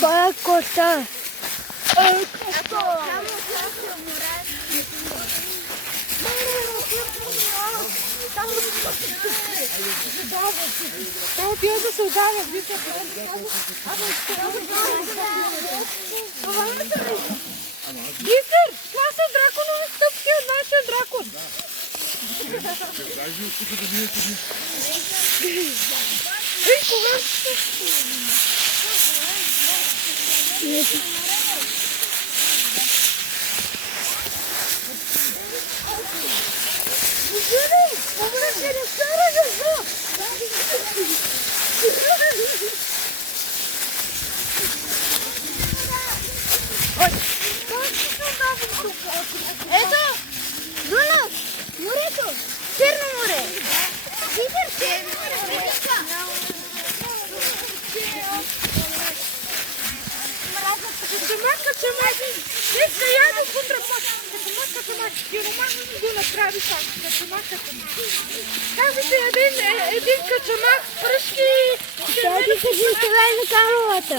Para cortar. Там пиеза се удава, вика. Бисер, това са драконови стъпки от нашия дракон. Ей, кога ще Ето! Дунав! Морето! Черно море! Питър, Черно море! Качамак! Иска яда контрапак! Качамак! Киромак го направи сам. Качамак! Как би се един качамак, пръшки... Дай ти кажи сега на камерата.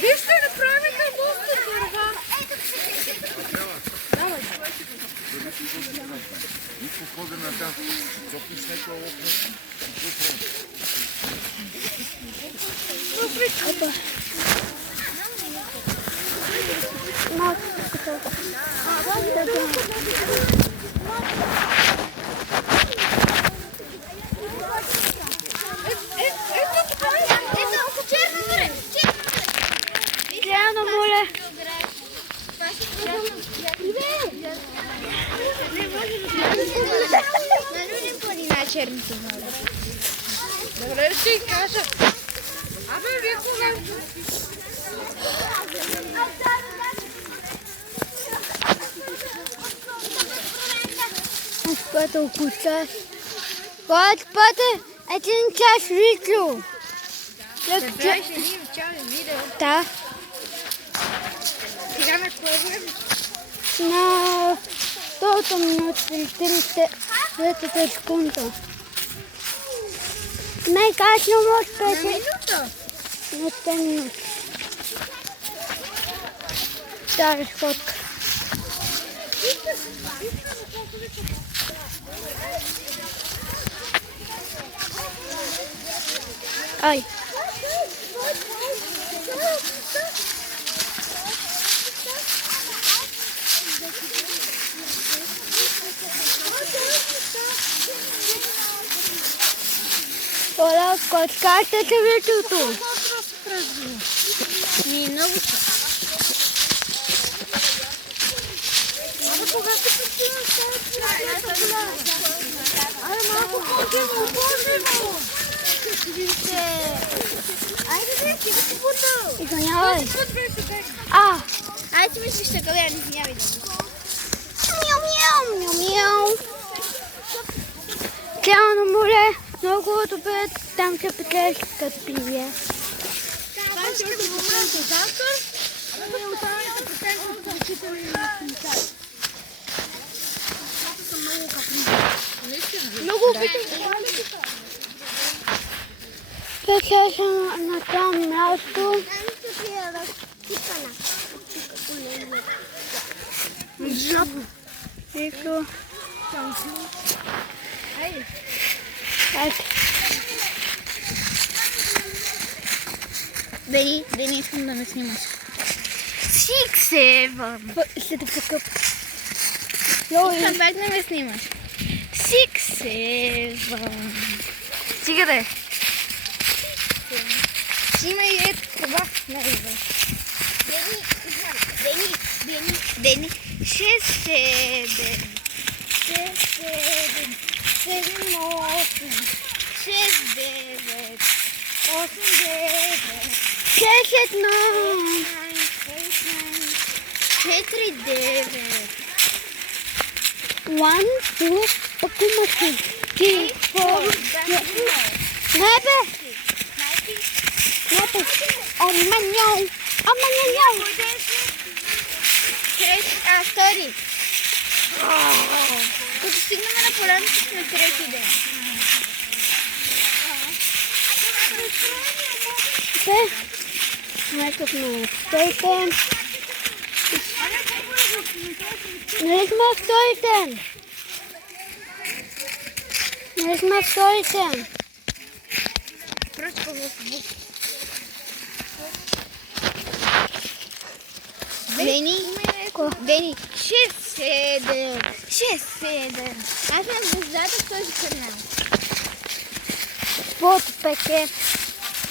Вижте, направиха доста дърва. Давай. Черно море! Черното море. Добре, ще й кажа. Абе, вие кога? Пътя около час. Пътя един час видео. Правиш един час видео. Да. Сега на кое време? На 100 минути или 30 секунда. Най-качно може На да минута? на 100 минути. Да, разходка. Ай. Оля, котката се видото. Ми, много са. Абе, кога се почина с тази кола? Айде, малко по-живо. Айде, стига си бута. Извинявай. Айде си мислиш така, да я не извинявай. Мяу, мяу, мяу, мяу. Черно море, много добре, там се печелиш като пие. Това ще го момент от автор, а не останалите претенции от учители и химикали. Това са много капризни. Много обичам. Печеш на това място. Ето. Ето. Дени, искам да ме снимаш. Сиксевам. Ще те покъп. Искам пак да ме снимаш. Сиксевам. Стига да е. Има и ето това. Дени. 6, 7. 7, 8. 6, 9. 8, 9. 6, 1. 4, 9. 1, 2, пакумати. 3, 4. Не бе. Ама няу. Втори. Като стигнем на Француз на трети ден. Някакъв на втори. Нали сме втори ден? Нали сме втори ден? Просто в бук. Дени? Дени. 6-7. 6-7. Аз съм звездата в този канал. Фото пакет.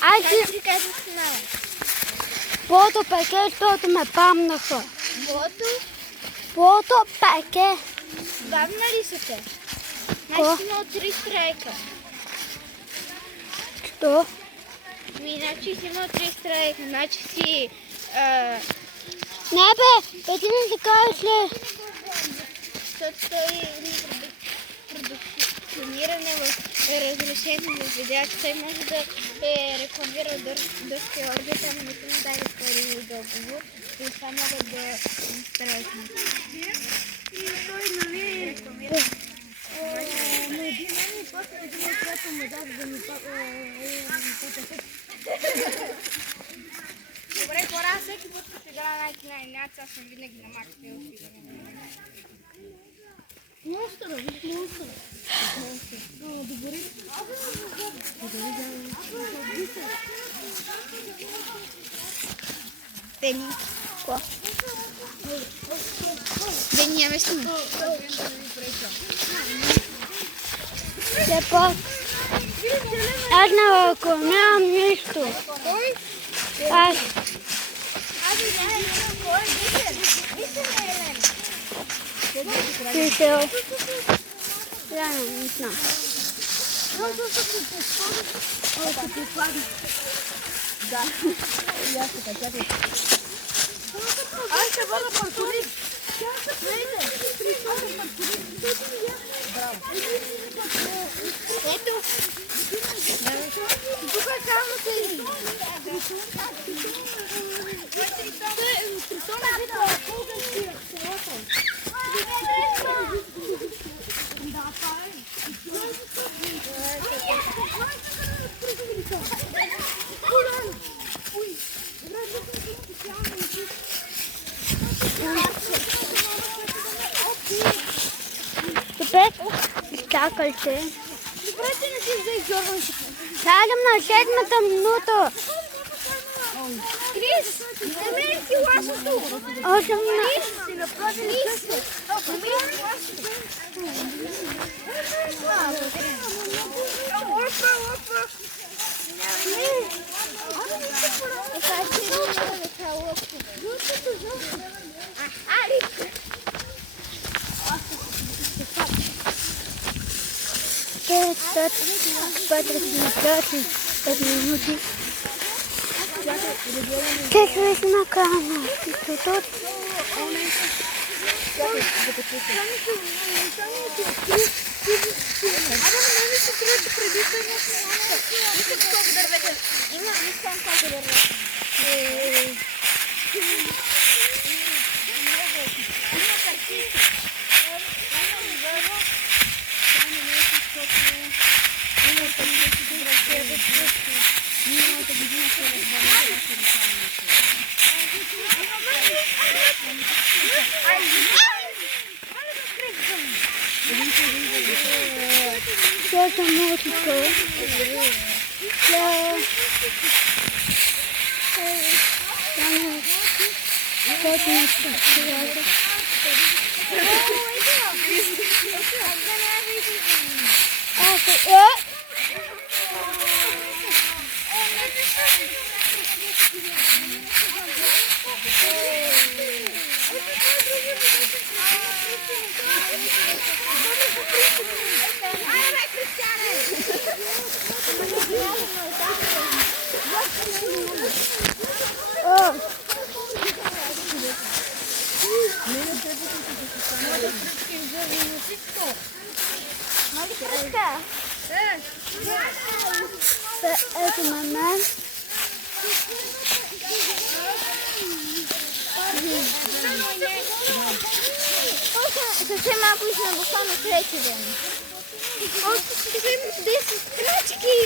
Аз си казвам канала. Фото пакет, защото ме памнаха. Фото пакет. Бавна ли са те? Значи има 3 страйка. Що? Значи си има 3 страйка. Значи си... Не бе, ти не си кажеш ли? Защото той продукциониране в разрешение на видео, че той може да рекламира дърски орди, там не са му дали пари договор и това могат да страйкнат. И той нали рекламира. Но един ден и после един ден, когато му дах да ми потъпят. Добре, хора, всеки път ще играя най-нац, аз съм винаги на Макс Пелс. Монстъра, виж монстъра. Добре. Дени. Какво? Дени, ами ще ми. Все пак. Аз нямам нищо. Кой? Аз. Писал. Я не знам. Да. Я ще кажа. Аз ще бъда паркурист. Ето. Тук е камъка ли? Супер, чакайте. Добре, ти не си взе изгорването. Сядам на 7-та минута. Крис, намери си ласото. 8 минути. Си направи късно. Намери си ласото. Опа. Пет минути. Как сме на камера? Тут. Что-то музыка. Это момент. съвсем малко и сме буквално трети ден. Още ще имам 10 крачки.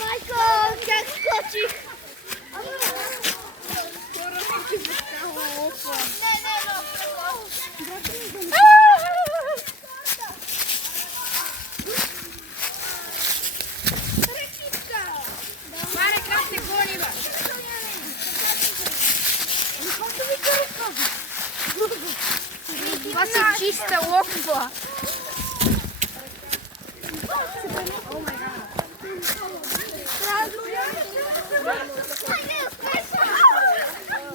Майко, как скочих. Mare classe goniva. Това си чиста локва.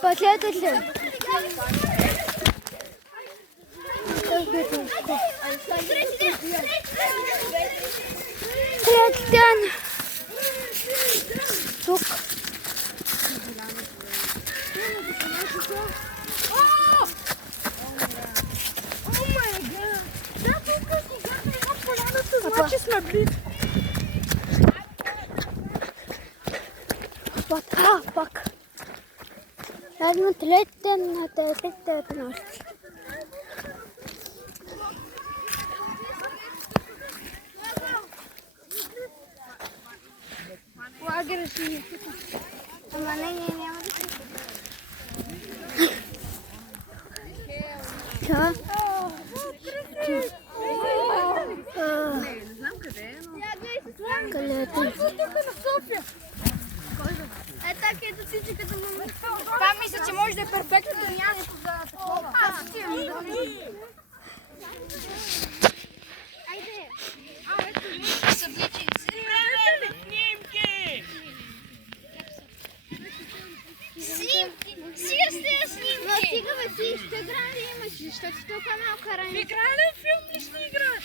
Последвайте ли? Следен. Тук. Значи сме близо. Пак. Радно третен на третата нощ. Лагера си. Ама не, няма да се. Ча? Не знам къде е, но... Къде е той? Е, така ето си, като момент. Това мисля, че може да е перфектно място за такова. Айде! Снимки! Сега сте снимки! Но стига бе, ти ще играем ли имаш, защото тук е малко рано. Игрален филм ли ще играеш?